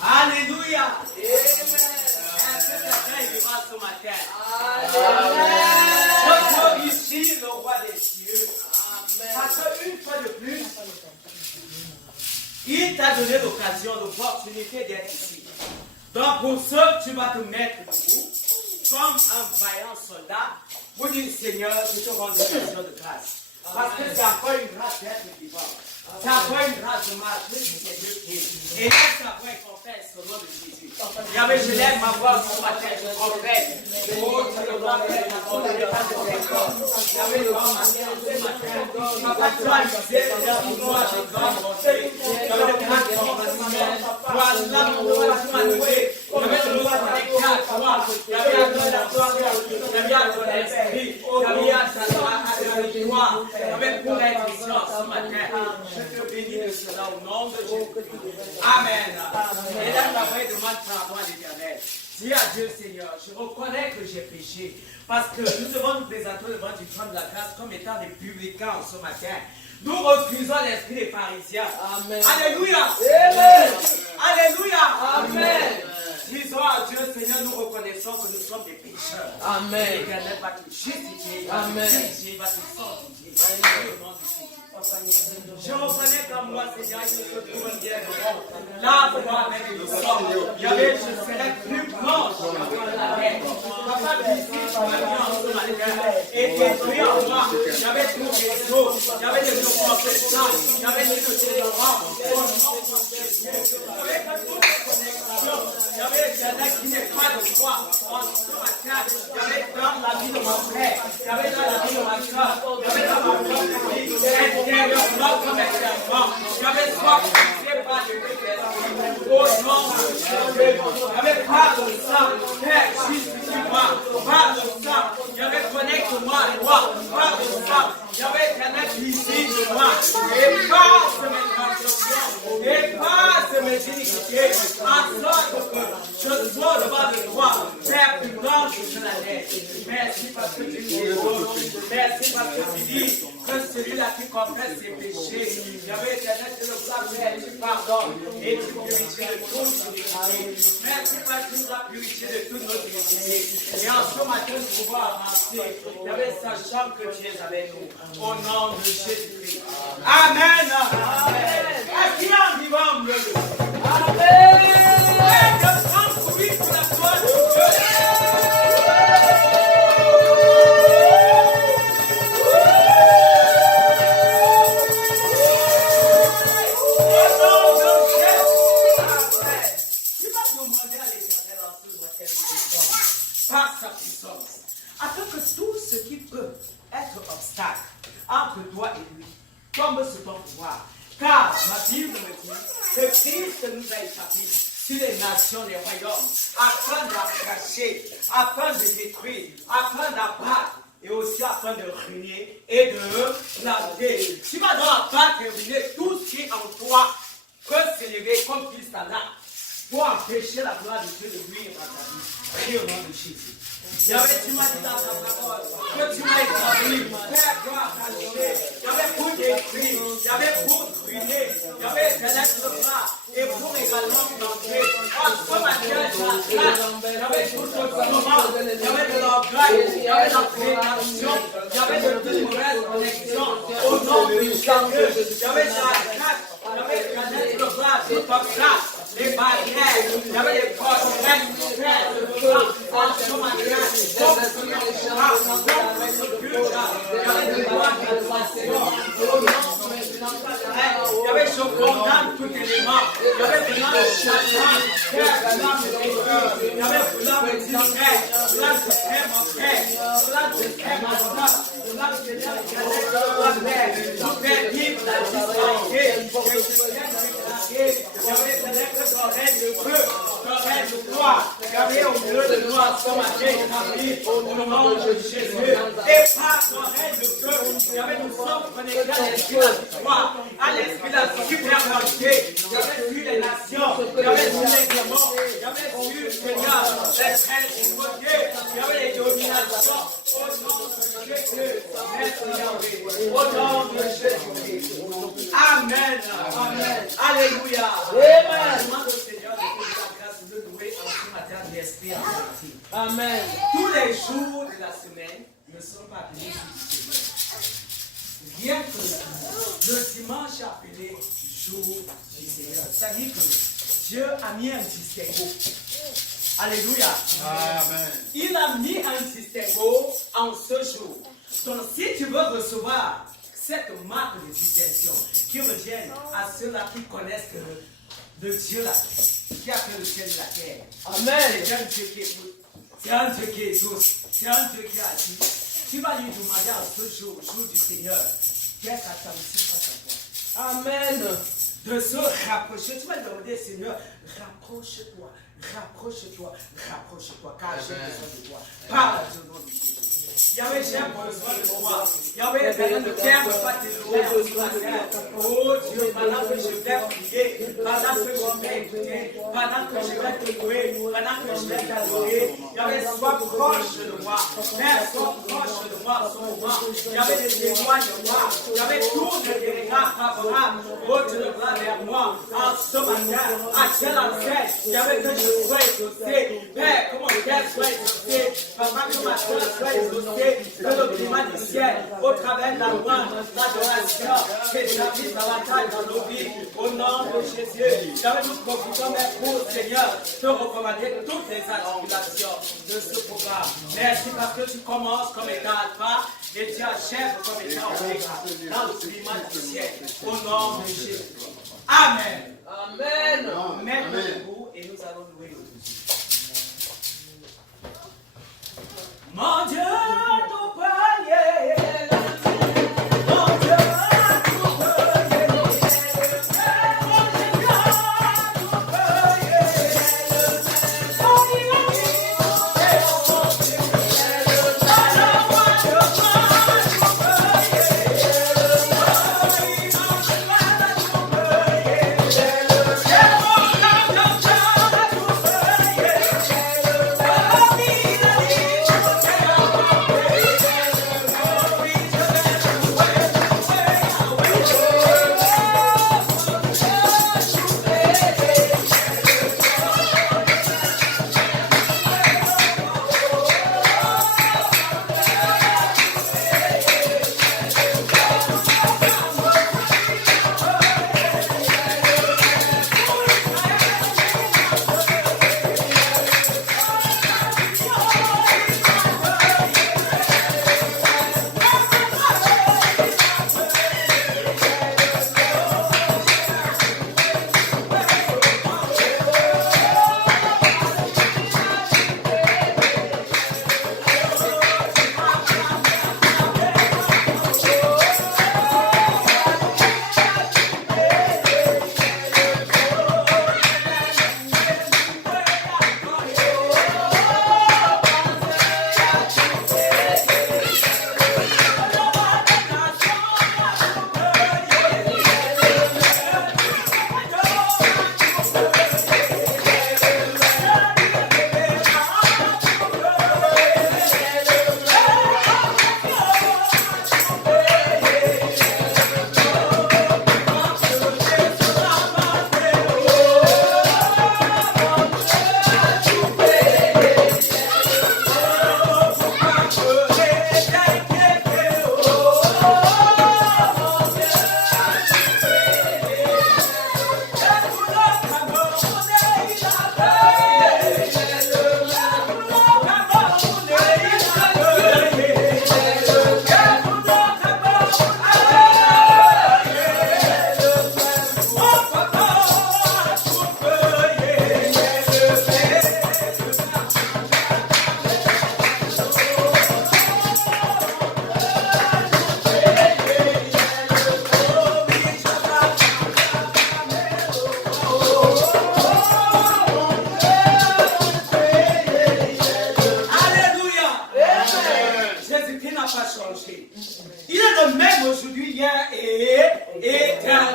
Alléluia. Est-ce que quelqu'un est vivant ce matin? Je glorifie le roi des cieux. Parce qu'une fois de plus, il t'a donné l'occasion, l'opportunité d'être ici. Donc pour ça, tu vas te mettre debout, comme un vaillant soldat, pour dire Seigneur, je te rends des questions de grâce. Parce que c'est encore une grâce d'être vivant. C'est encore une grâce de marcher sur ces deux pieds. Et laisse la voix confesse au nom de Jésus. Je lève ma voix ce matin, je confesse. Oh, tu le vois faire la voix de l'état de tes corps. Le grand matin, ce matin. Papa, tu as usé pour moi, je grand monter. Le grand commencement. Voilà mon roi, tu m'as loué. Le roi avec ta toi. J'avais adoré la gloire. J'avais adoré l'esprit. J'avais adoré la joie. J'avais pour être ici ce matin. Je te bénis de cela au nom de Jésus. Amen. Et là, la vraie demande pardon à l'Éternel. Dis à Dieu, Seigneur, je reconnais que j'ai péché. Parce que nous devons nous présenter devant du trône de la grâce comme étant des publicains ce matin. Nous refusons l'esprit des pharisiens. Amen. Alléluia. Amen. Alléluia. Amen. Disons à Dieu, Seigneur, nous reconnaissons que nous sommes des pécheurs. Amen. L'Éternel va te justifier. Amen. Il va te sanctifier. Au nom de Jésus. Je reconnais qu'en moi, Seigneur, je te trouve bien devant. Là, moi, avec le sang, je serai plus proche de la terre. Papa, ici, tu m'as mis en ce matin. Et détruit en moi. J'avais tout les eaux. J'avais des eaux confessants. J'avais des eaux délivrants. J'avais quelqu'un qui n'est pas de foi. En ce matin, j'avais dans la vie de mon frère. J'avais dans la vie de ma soeur. J'avais dans ma propre vie. Intérieurement comme extérieurement. J'avais soif fixé par le Christ. Au nom de Jésus. J'avais pas de sang. Père, justifie-moi. Pas de sang. J'avais connecte-moi à toi. Pas de sang. J'avais quelqu'un qui visite moi. Et passe mes transgressions. Et passe mes iniquités. En sorte que je sois devant de toi. Père plus grand que la neige. Merci parce que tu dis. Merci parce que tu dis que celui-là qui confesse ses péchés, j'avais éternel, tu le blâmes, tu pardonnes et tu purifies de toute iniquité. Merci parce que tu nous as purifié de toute notre iniquité. Et en ce matin, nous pouvons avancer, j'avais sachant que tu es avec nous. Au nom de Jésus-Christ. Amen. Amen. À qui en vivant le Amen. Je prends pour lui pour la gloire de Dieu. Par sa puissance, afin que tout ce qui peut être obstacle entre toi et lui tombe sur ton pouvoir. Car ma Bible me dit que Christ nous a établis sur les nations, les royaumes, afin d'arracher, afin de détruire, afin d'abattre, et aussi afin de régner et de planter. Tu vas donc abattre et ruiner tout ce qui en toi peut s'élever comme Christ en a pour empêcher la gloire de Dieu de luire dans ta vie. Prie au nom de Jésus. Yahweh, tu m'as dit dans ta parole que tu m'as établi, Père, gloire à Dieu. Yahweh, pour détruire, Yahweh, pour ruiner, Yahweh, connaître le bras et pour également planter. En ce matin, Yahweh, tout ce moment, Yahweh, de l'orgueil, Yahweh, de la prédication, Yahweh, de toute mauvaise connexion, au nom de Jésus, Yahweh, de la grâce, Yahweh, connaître le bras, tout obstacle, les barrières, Yahweh, les portes, Père, le sang, en ce matin, Yahweh, je condamne tout élément. Yahweh, blâme le chagrin. Blâme le désir. Yahweh, blâme le discret. Blâme de faire mon frère. Blâme de faire ma soeur. Blâme de faire ma mère. Tout faire vivre la disparition. Yahweh, célèbre ton règne de feu. Ton règne de gloire. Yahweh, au milieu de nous, en ce matin, au nom de Jésus. Et par ton règne de feu, Yahweh, nous sommes connectés à l'esprit de la victoire, à l'esprit de la supériorité. Yahweh, sur les nations, Yahweh, sur les démons, Yahweh, sur, Seigneur, les principautés, Yahweh, les dominations, au nom de Jésus. Merci, Yahweh, au nom de Jésus. Amen. Amen. Alléluia. Amen. Je demande au Seigneur de te la grâce de louer en ce matin l'esprit en vérité. Amen. Tous les jours de la semaine ne sont pas appelés du Seigneur. Bien que le dimanche est appelé jour du Seigneur. C'est-à-dire que Dieu a mis un distinguo. Alléluia. Amen. Il a mis un distinguo en ce jour. Donc si tu veux recevoir cette marque de distinction qui revienne à ceux-là qui connaissent que le Dieu là, qui a fait le ciel et la terre. Amen. C'est un Dieu qui écoute. C'est un Dieu qui est douce. C'est un Dieu qui agit. Tu vas lui demander en ce jour, jour du Seigneur, qu'est-ce attentif à ta voix. Amen. De se rapprocher. Tu vas demander, Seigneur, rapproche-toi, rapproche-toi, rapproche-toi, car j'ai besoin de toi. Parle au nom de Jésus. Yahweh, j'ai besoin de toi. Yahweh, pendant le terme, pas te louer en ce matin. Oh Dieu, pendant que je vais prier, pendant que je vais écouter, pendant que je vais te louer, pendant que je vais t'adorer, Yahweh, sois proche de moi. Père, sois proche de moi en ce moment. Yahweh, ne t'éloigne de moi. Yahweh, tourne des regards favorables. Oh, tu le vois vers moi en ce matin. À quelle enseigne, Yahweh, que je sois exaucé. Père, que mon cœur soit exaucé. Papa, que ma soeur soit exaucée. Que le climat du ciel, au travers de la louange, l'adoration, s'établisse davantage dans nos vies. Au nom de Jésus, j'avais nous profitons pour Seigneur, te recommander toutes les articulations de ce programme. Merci parce que tu commences comme étant alpha et tu achèves comme étant oméga dans le climat du ciel. Au nom de Jésus. Amen. Amen. Mettez debout et nous allons louer le Dieu. Mon Dieu, nous prions. Mon Dieu, nous prions. Mon Dieu, nous prions.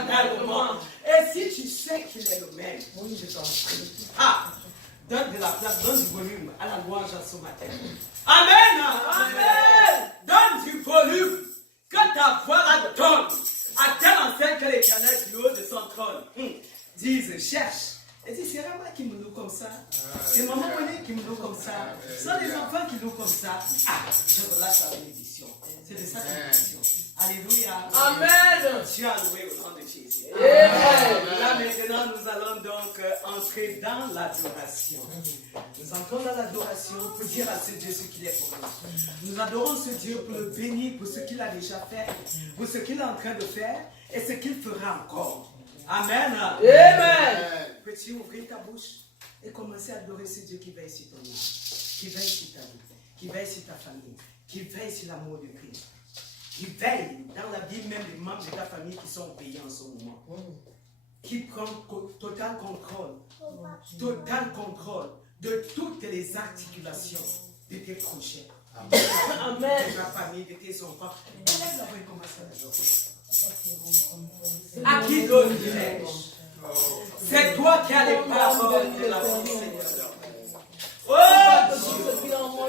éternellement. Et si tu sais qu'il est le même, je t'en prie. Donne de la place, donne du volume à la louange à ce matin. Amen. Amen. Donne du volume. Que ta voix la donne à telle enseigne que l'Éternel du haut de son trône dise, cherche. Et dit, c'est Rama qui me loue comme ça. C'est Maman Moïse qui me loue comme ça. Ce sont les enfants qui louent comme ça. Je relâche la bénédiction. C'est de ça la bénédiction. Alléluia. Amen. Dieu a loué au nom de Jésus. Amen. Là maintenant, nous allons donc entrer dans l'adoration. Nous entrons dans l'adoration pour dire à ce Dieu ce qu'il est pour nous. Nous adorons ce Dieu pour le bénir pour ce qu'il a déjà fait, pour ce qu'il est en train de faire et ce qu'il fera encore. Amen. Amen. Peux-tu ouvrir ta bouche et commencer à adorer ce Dieu qui veille sur ton âme, qui veille sur ta vie, qui veille sur ta famille, qui veille sur l'amour de Christ, qui veille dans la vie même des membres de ta famille qui sont payés en ce moment, qui prend total contrôle de toutes les articulations de tes projets, de ta famille, de tes enfants. Et laisse la voix commencer à l'adorer. À qui donne-tu? C'est toi qui as les paroles de la vie, Seigneur. Oh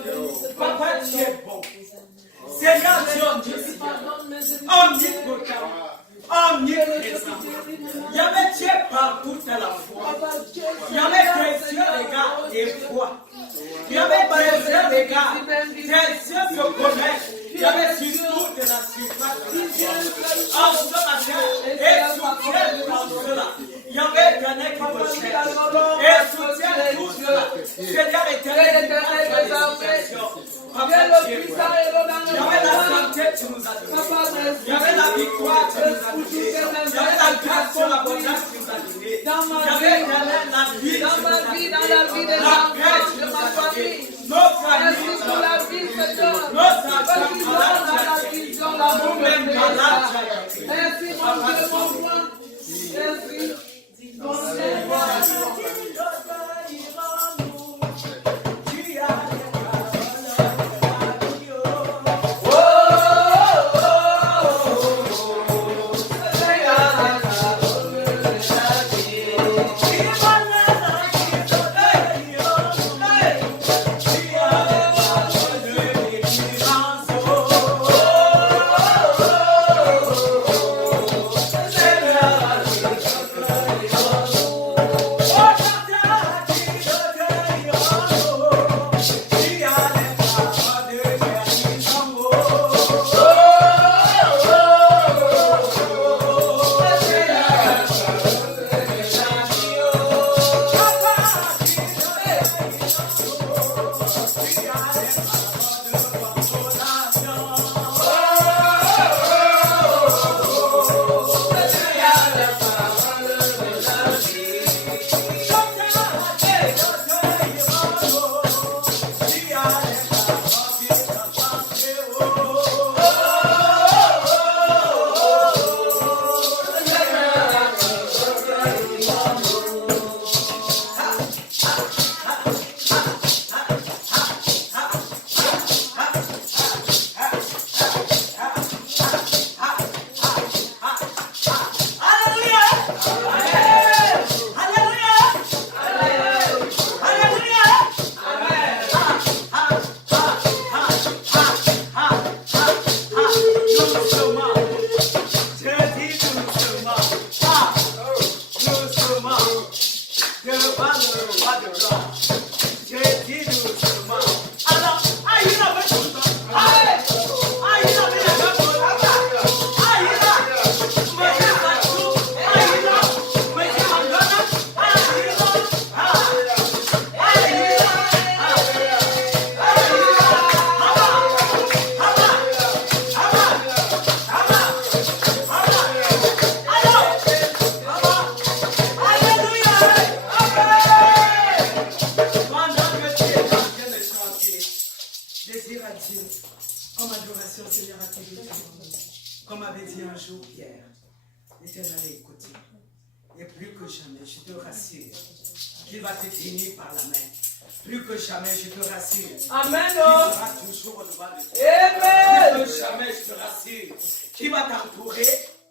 Dieu, Papa, tu es bon. Seigneur Dieu, omnipotent, omniprésent. Yahweh, tu es partout à la fois. Yahweh, tes yeux regardent et voient. Yahweh, tes yeux regardent, tes yeux se connaissent. Yahweh, sur toute la surface de la terre. En ce matin, et soutiens tout cela. Yahweh éternel qui me cherche. Et soutiens tout cela. Seigneur éternel qui Yahweh la santé, tu nous as donné. Yahweh la victoire, tu nous as donné. Yahweh la grâce, sur l'abondance, tu nous as donné. Yahweh éternel, la vie, tu nous as donné. La paix, tu nous as donné. Nos familles, nos enfants, nous-mêmes malades, merci mon Dieu, mon roi. Merci.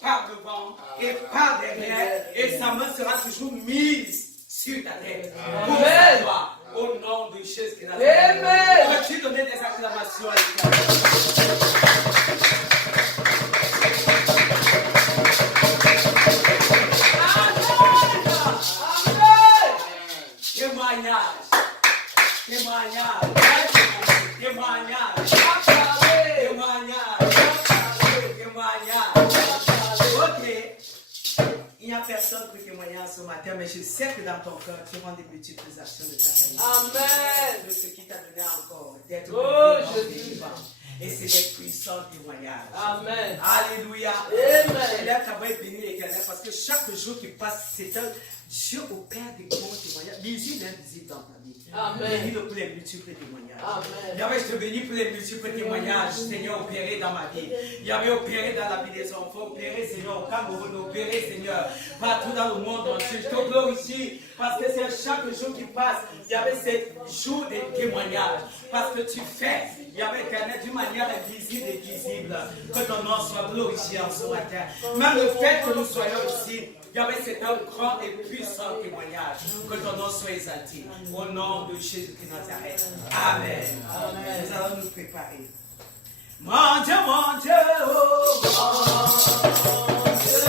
par devant et par derrière, et sa main sera toujours mise sur ta tête. Pour sa gloire, au nom de Jésus de Nazareth. Peux-tu donner des acclamations à témoignage, témoignage, témoignage, témoignage, témoignage. Ok, il n'y a personne pour témoigner ce matin, mais je sais que dans ton cœur, tu rends des multiplications de ta famille. Amen. De ce qui t'a donné encore d'être vivant. Et c'est des puissants témoignages. Amen. Alléluia. Amen. Élève ta voix et bénis l'Éternel parce que chaque jour qui passe, c'est un Dieu opère des bons témoignages. Visible et invisible dans ta vie. Amen. Bénis-le pour les multiples témoignages. Amen. Yahweh, je te bénis pour les multiples témoignages, Seigneur, opérés dans ma vie. Yahweh, opéré dans la vie des enfants, opéré, Seigneur, au Cameroun, opéré, Seigneur, partout dans le monde entier. Je te glorifie parce que c'est chaque jour qui passe, Yahweh, c'est jour des témoignages. Parce que tu fais, Yahweh, éternel, d'une manière invisible et visible, que ton nom soit glorifié en ce matin. Même le fait que nous soyons ici, Yahweh, c'est un grand et puissant témoignage. Que ton nom soit exalté. Au nom de Jésus de Nazareth. Amen. Amen. Nous allons nous préparer. Mon Dieu, mon Dieu, oh, mon Dieu,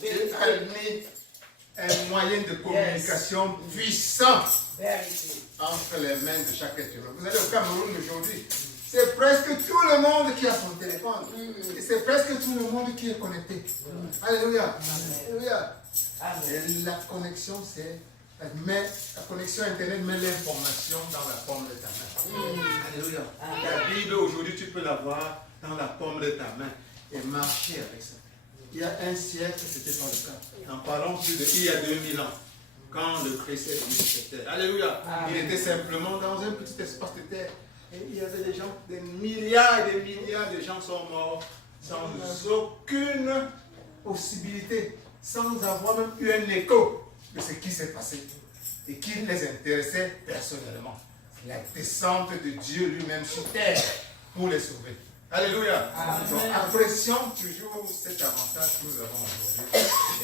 Dieu a mis un moyen de communication puissant entre les mains de chaque être humain. Vous allez au Cameroun aujourd'hui, c'est presque tout le monde qui a son téléphone. Et c'est presque tout le monde qui est connecté. Alléluia. Alléluia. Et la connexion, c'est... la connexion Internet met l'information dans la paume de ta main. Alléluia. La Bible, aujourd'hui, tu peux l'avoir dans la paume de ta main et marcher avec ça. Il y a un siècle, c'était pas le cas. En parlant plus de il y a 2000 ans, quand le Christ est venu sur cette terre. Alléluia. Il était simplement dans un petit espace de terre. Et il y avait des gens, des milliards et des milliards de gens sont morts sans aucune possibilité, sans avoir même eu un écho de ce qui s'est passé et qui les intéressait personnellement. La descente de Dieu lui-même sur terre pour les sauver. Alléluia. Donc, apprécions toujours cet avantage que nous avons aujourd'hui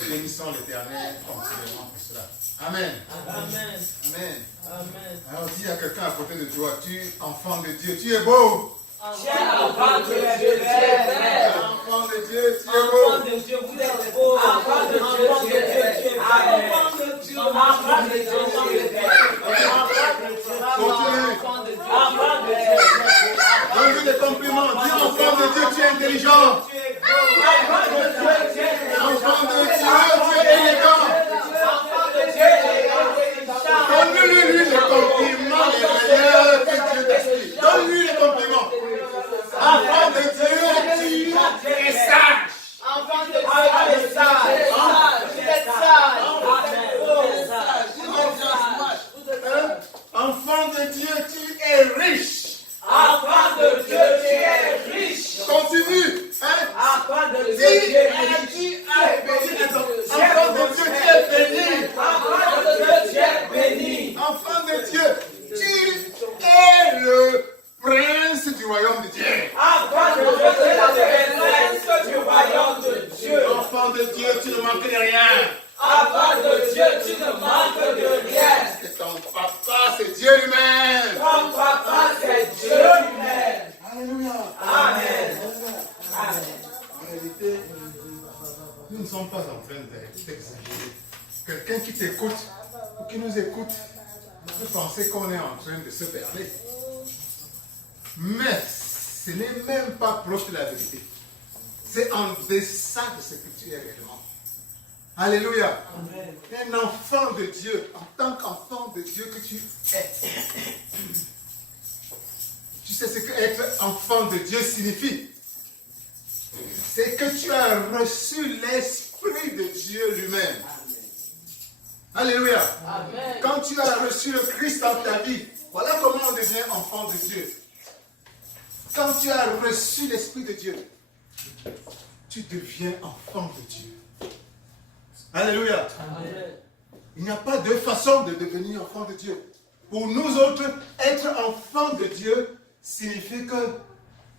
et bénissons l'Éternel continuellement pour cela. Amen. Amen. Amen. Amen. Alors dis à quelqu'un à côté de toi, tu es enfant de Dieu, tu es beau. Tu es enfant de Dieu, tu es belle. Enfant de Dieu, tu es Enfant beau. de Dieu, vous êtes beau. Enfant de Dieu, tu es belle. Enfant de Dieu, enfant de Dieu, tu es belle. Continue. Enfant de Dieu, enfant de Dieu. Donne-lui des compliments. Dis enfant de Dieu, tu es intelligent. Tu es beau. Enfant de Dieu, tu es belle. Enfant de Dieu, tu es élégant. Enfant de Dieu, tu es intelligent. Donne-lui les compliments les meilleurs que Dieu t'explique. Donne-lui les compliments. Enfant de Dieu, tu es sage. Enfant de Dieu, tu es sage. Vous êtes sage. Enfant de Dieu, tu es riche. Enfant de Dieu, tu es riche. Continue. Enfant de Dieu, Dis, tu es riche. enfant de Dieu, tu es béni. Enfant de Dieu, tu es béni. Enfant de Dieu, tu es le prince du royaume de Dieu. Enfant de Dieu, tu es le prince du royaume de Dieu. Enfant de Dieu, tu ne manques de rien. Enfant de Dieu, tu ne manques de rien. C'est ton papa, c'est Dieu lui-même. Ton papa, c'est Dieu lui-même. Alléluia. Amen. En réalité, nous ne sommes pas en train d'exagérer. Quelqu'un qui t'écoute ou qui nous écoute peut penser qu'on est en train de se berner. Mais ce n'est même pas proche de la vérité. C'est en deçà de ce que tu es réellement. Alléluia. Amen. Un enfant de Dieu, en tant qu'enfant de Dieu que tu es. Tu sais ce que être enfant de Dieu signifie? C'est que tu as reçu l'Esprit de Dieu lui-même. Alléluia. Amen. Quand tu as reçu le Christ dans ta vie, voilà comment on devient enfant de Dieu. Quand tu as reçu l'Esprit de Dieu, tu deviens enfant de Dieu. Alléluia. Amen. Il n'y a pas de façon de devenir enfant de Dieu. Pour nous autres, être enfant de Dieu signifie que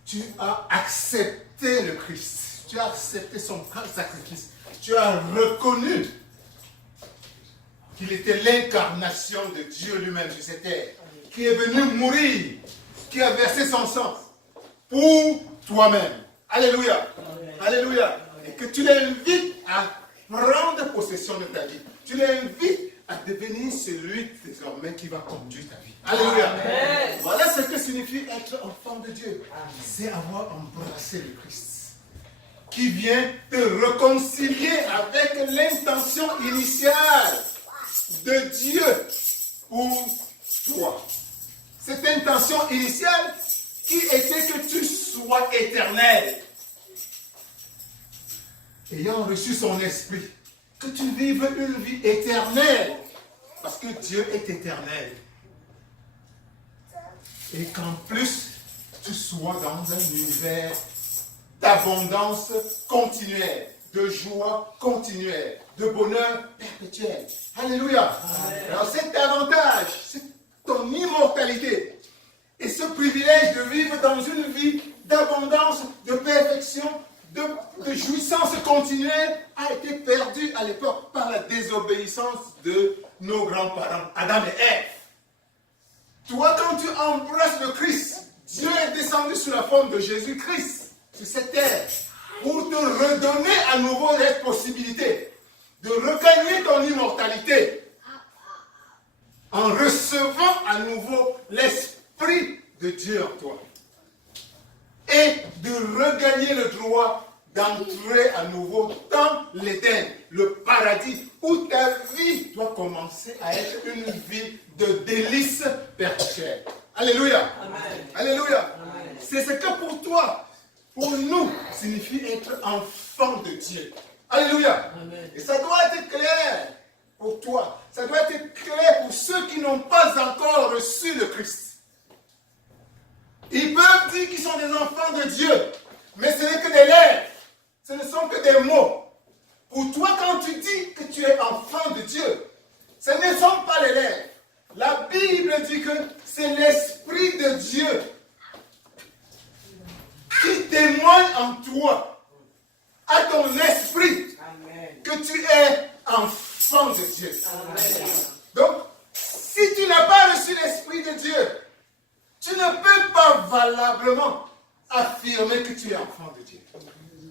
tu as accepté le Christ. Tu as accepté son sacrifice. Tu as reconnu qu'il était l'incarnation de Dieu lui-même sur cette terre, qui est venu mourir, qui a versé son sang pour toi-même. Alléluia. Alléluia. Et que tu l'invites à prendre possession de ta vie. Tu l'invites à devenir celui désormais qui va conduire ta vie. Alléluia. Amen. Voilà ce que signifie être enfant de Dieu. C'est avoir embrassé le Christ, qui vient te réconcilier avec l'intention initiale de Dieu pour toi. Cette intention initiale qui était que tu sois éternel. Ayant reçu son esprit, que tu vives une vie éternelle, parce que Dieu est éternel. Et qu'en plus, tu sois dans un univers d'abondance continuelle, de joie continuelle, de bonheur perpétuel. Alléluia. Amen. Alors cet avantage, c'est ton immortalité. Et ce privilège de vivre dans une vie d'abondance, de perfection, de jouissance continuelle a été perdu à l'époque par la désobéissance de nos grands-parents, Adam et Ève. Toi, quand tu embrasses le Christ, Dieu est descendu sous la forme de Jésus-Christ sur cette terre. pour te redonner à nouveau cette possibilité de regagner ton immortalité en recevant à nouveau l'Esprit de Dieu en toi et de regagner le droit d'entrer à nouveau dans l'Éden, le paradis, où ta vie doit commencer à être une vie de délices perpétuelles. Alléluia. Amen. Alléluia. Amen. C'est ce que pour toi, pour nous, signifie être enfant de Dieu. Alléluia. Amen. Et ça doit être clair pour toi. Ça doit être clair pour ceux qui n'ont pas encore reçu le Christ. Ils peuvent dire qu'ils sont des enfants de Dieu, mais ce n'est que des lèvres. Ce ne sont que des mots. Pour toi, quand tu dis que tu es enfant de Dieu, ce ne sont pas les lèvres. La Bible dit que c'est l'Esprit de Dieu qui témoigne en toi, à ton esprit, que tu es enfant de Dieu. Amen. Donc, si tu n'as pas reçu l'Esprit de Dieu, tu ne peux pas valablement affirmer que tu es enfant de Dieu.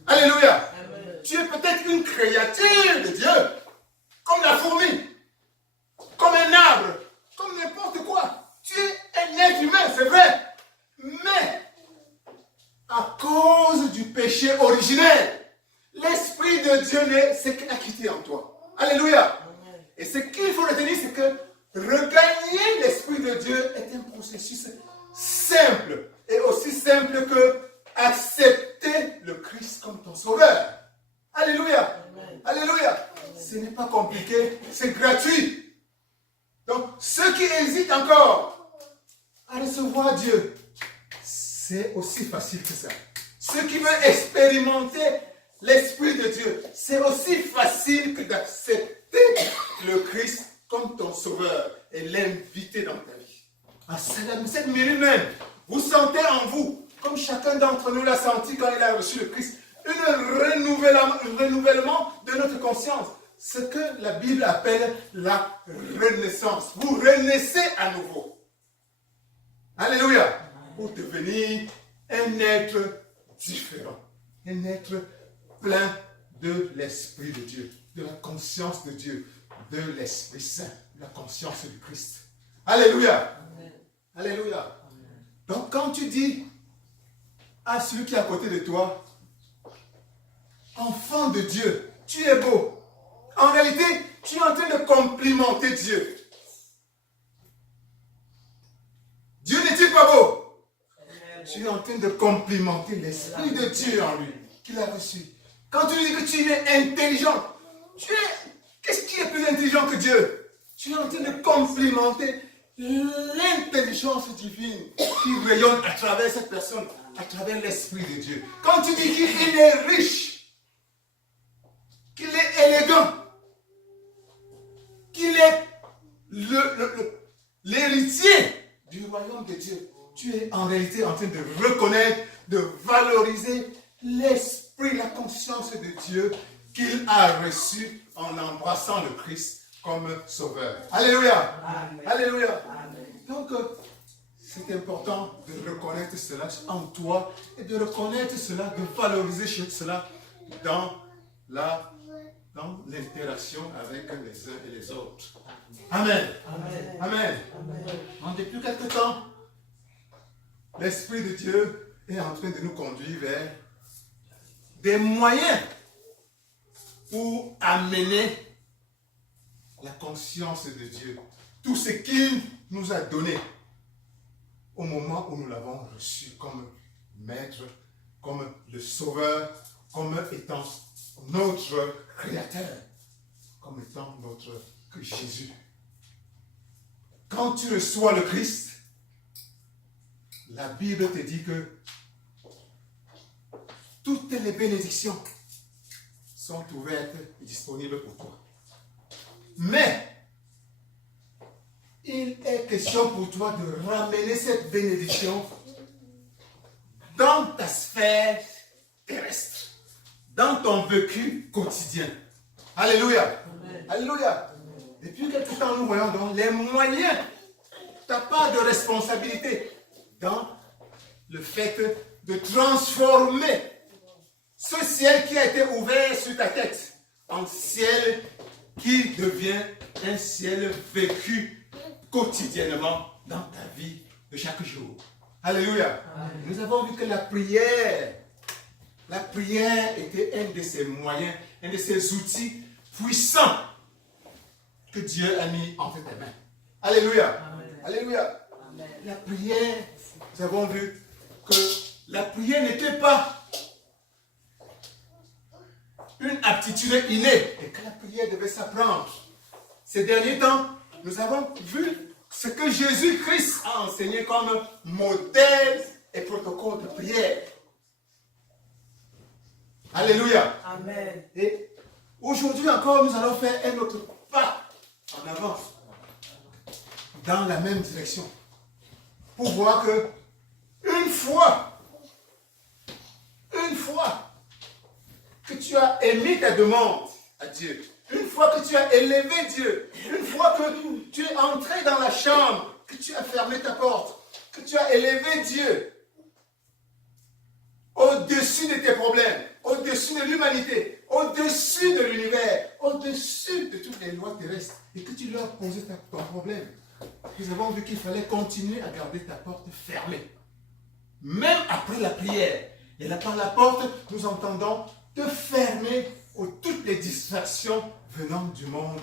Alléluia. Amen. Tu es peut-être une créature de Dieu, comme la fourmi, comme un arbre, comme n'importe quoi. Tu es un être humain, c'est vrai. Mais, à cause du péché originel, l'Esprit de Dieu ne s'est qu'acquitté en toi. Alléluia. Amen. Et ce qu'il faut retenir, c'est que regagner l'Esprit de Dieu est un processus simple. Et aussi simple que accepter le Christ comme ton sauveur. Alléluia. Amen. Alléluia. Ce n'est pas compliqué, c'est gratuit. Donc, ceux qui hésitent encore à recevoir Dieu, c'est aussi facile que ça. Ceux qui veulent expérimenter l'Esprit de Dieu, c'est aussi facile que d'accepter le Christ comme ton sauveur et l'inviter dans ta vie. À cette minute même, vous sentez en vous, comme chacun d'entre nous l'a senti quand il a reçu le Christ, un renouvellement de notre conscience. Ce que la Bible appelle la renaissance. Vous renaissez à nouveau. Alléluia. Pour devenir un être différent. Un être plein de l'Esprit de Dieu. De la conscience de Dieu. De l'Esprit Saint. De la conscience du Christ. Alléluia. Amen. Alléluia. Donc quand tu dis à celui qui est à côté de toi, enfant de Dieu, tu es beau. En réalité, tu es en train de complimenter Dieu. Dieu n'est-il pas beau? Tu es en train de complimenter l'Esprit de Dieu en lui, qu'il a reçu. Quand tu dis que tu es intelligent, qu'est-ce qui est plus intelligent que Dieu? Tu es en train de complimenter l'intelligence divine qui rayonne à travers cette personne, à travers l'Esprit de Dieu. Quand tu dis qu'il est riche, qu'il est élégant, qu'il est l'héritier du royaume de Dieu, tu es en réalité en train de reconnaître, de valoriser l'Esprit, la conscience de Dieu qu'il a reçu en embrassant le Christ comme sauveur. Alléluia. Amen. Alléluia. Amen. Donc, c'est important de reconnaître cela en toi et de reconnaître cela, de valoriser cela dans l'interaction avec les uns et les autres. Amen. Amen. Amen. Amen. Donc, depuis quelque temps, l'Esprit de Dieu est en train de nous conduire vers des moyens pour amener la conscience de Dieu. Tout ce qu'il nous a donné au moment où nous l'avons reçu comme maître, comme le sauveur, comme étant notre créateur, comme étant notre Jésus. Quand tu reçois le Christ, la Bible te dit que toutes les bénédictions sont ouvertes et disponibles pour toi. Mais il est question pour toi de ramener cette bénédiction dans ta sphère terrestre, dans ton vécu quotidien. Alléluia. Amen. Alléluia. Depuis quelque temps, nous voyons donc les moyens, ta part de responsabilité dans le fait de transformer ce ciel qui a été ouvert sur ta tête en ciel qui devient un ciel vécu quotidiennement dans ta vie de chaque jour. Alléluia. Amen. Nous avons vu que la prière était un de ces moyens, un de ces outils puissants que Dieu a mis entre tes mains. Alléluia. Amen. Alléluia. Amen. La prière, nous avons vu que la prière n'était pas une aptitude innée et que la prière devait s'apprendre. Ces derniers temps, nous avons vu ce que Jésus-Christ a enseigné comme modèle et protocole de prière. Alléluia. Amen. Et aujourd'hui encore, nous allons faire un autre pas en avant dans la même direction pour voir que une fois que tu as émis ta demande à Dieu, une fois que tu as élevé Dieu, une fois que tu es entré dans la chambre, que tu as fermé ta porte, que tu as élevé Dieu au-dessus de tes problèmes, au-dessus de l'humanité, au-dessus de l'univers, au-dessus de toutes les lois terrestres, et que tu leur posais ton problème, nous avons vu qu'il fallait continuer à garder ta porte fermée. Même après la prière. Et là, par la porte, nous entendons te fermer toutes les distractions venant du monde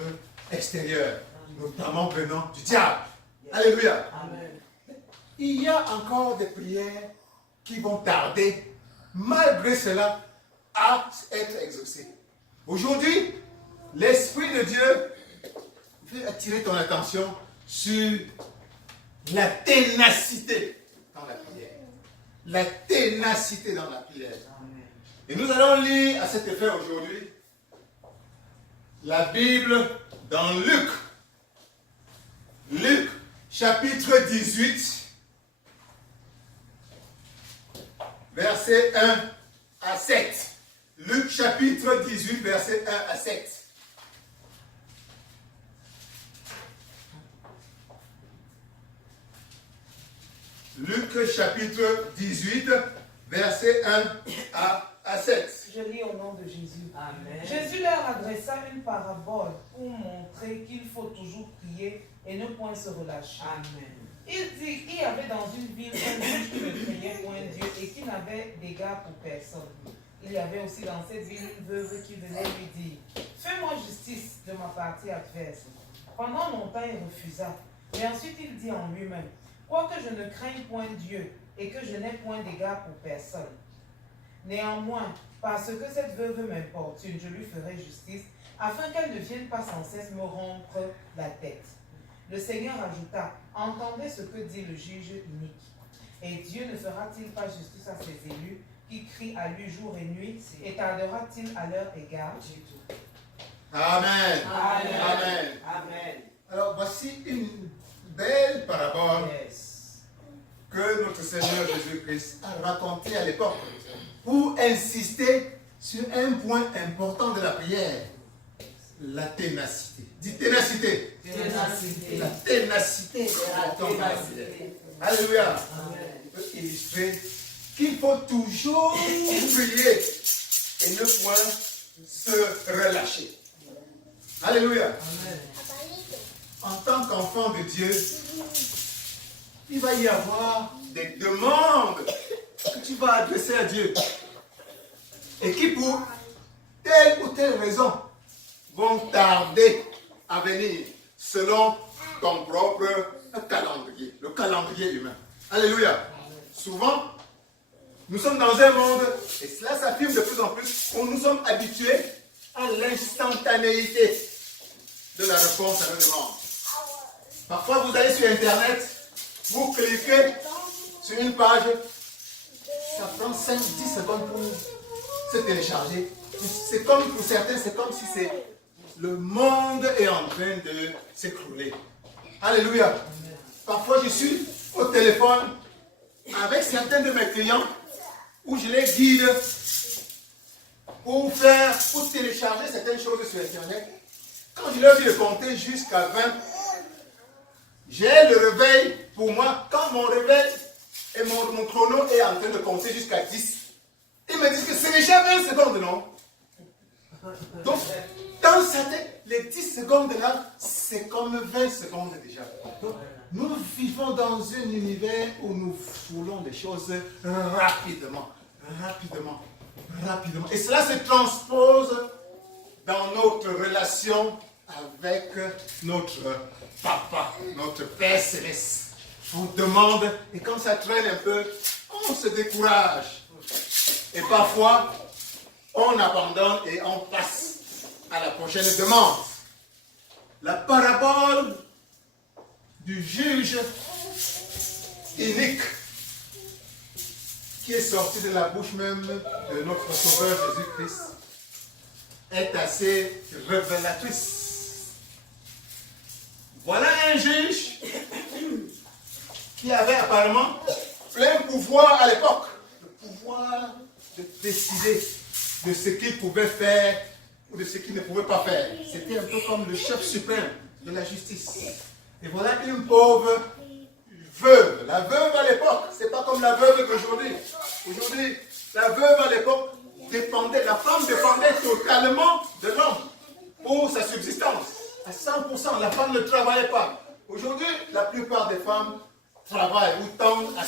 extérieur, notamment venant du diable. Alléluia. Amen. Il y a encore des prières qui vont tarder, malgré cela, à être exaucées. Aujourd'hui, l'Esprit de Dieu veut attirer ton attention sur la ténacité dans la prière. La ténacité dans la prière. Et nous allons lire à cet effet aujourd'hui la Bible dans Luc. Luc, chapitre 18, versets 1 à 7. Luc, chapitre 18, versets 1 à 7. Luc, chapitre 18, versets 1 à 7. Je lis au nom de Jésus. Amen. Jésus leur adressa une parabole pour montrer qu'il faut toujours prier et ne point se relâcher. Amen. Il dit qu'il y avait dans une ville un juge qui ne craignait point Dieu et qui n'avait d'égard pour personne. Il y avait aussi dans cette ville une veuve qui venait lui dire « Fais-moi justice de ma partie adverse. » Pendant longtemps, il refusa. Mais ensuite, il dit en lui-même « Quoique je ne craigne point Dieu et que je n'ai point d'égard pour personne. Néanmoins, parce que cette veuve m'importune, je lui ferai justice, afin qu'elle ne vienne pas sans cesse me rompre la tête. » Le Seigneur ajouta, « Entendez ce que dit le juge unique. Et Dieu ne fera-t-il pas justice à ses élus qui crient à lui jour et nuit, et tardera-t-il à leur égard? » Amen. Amen. Amen. Amen. Alors voici une belle parabole que notre Seigneur Jésus-Christ a racontée à l'époque pour insister sur un point important de la prière, la ténacité. Dis ténacité. Ténacité. La ténacité est importante dans la prière. Alléluia. Il peut illustrer qu'il faut toujours prier et ne point se relâcher. Alléluia. Amen. En tant qu'enfant de Dieu, il va y avoir des demandes que tu vas adresser à Dieu et qui pour telle ou telle raison vont tarder à venir selon ton propre calendrier, le calendrier humain. Alléluia. Souvent, nous sommes dans un monde, et cela s'affirme de plus en plus, où nous sommes habitués à l'instantanéité de la réponse à nos demandes. Parfois, vous allez sur Internet, vous cliquez sur une page, ça prend 5-10 secondes pour se télécharger. C'est comme pour certains, c'est comme si le monde est en train de s'écrouler. Alléluia. Parfois, je suis au téléphone avec certains de mes clients où je les guide pour télécharger certaines choses sur Internet. Quand je leur dis de compter jusqu'à 20, j'ai le réveil pour moi. Quand mon réveil et mon chrono est en train de compter jusqu'à 10, Ils me disent que c'est déjà 20 secondes, non? Donc, dans sa tête, les 10 secondes là, c'est comme 20 secondes déjà. Donc, nous vivons dans un univers où nous voulons des choses rapidement, rapidement, rapidement. Et cela se transpose dans notre relation avec notre papa, notre Père Céleste. On demande, et quand ça traîne un peu, on se décourage. Et parfois, on abandonne et on passe à la prochaine demande. La parabole du juge inique qui est sorti de la bouche même de notre Sauveur Jésus-Christ est assez révélatrice. Voilà un juge qui avait apparemment plein pouvoir à l'époque, le pouvoir de décider de ce qu'il pouvait faire ou de ce qu'il ne pouvait pas faire. C'était un peu comme le chef suprême de la justice. Et voilà une pauvre veuve. La veuve à l'époque, c'est pas comme la veuve d'aujourd'hui. Aujourd'hui, la veuve à l'époque dépendait, la femme dépendait totalement de l'homme pour sa subsistance. À 100%, la femme ne travaillait pas. Aujourd'hui, la plupart des femmes travaillent ou tendent à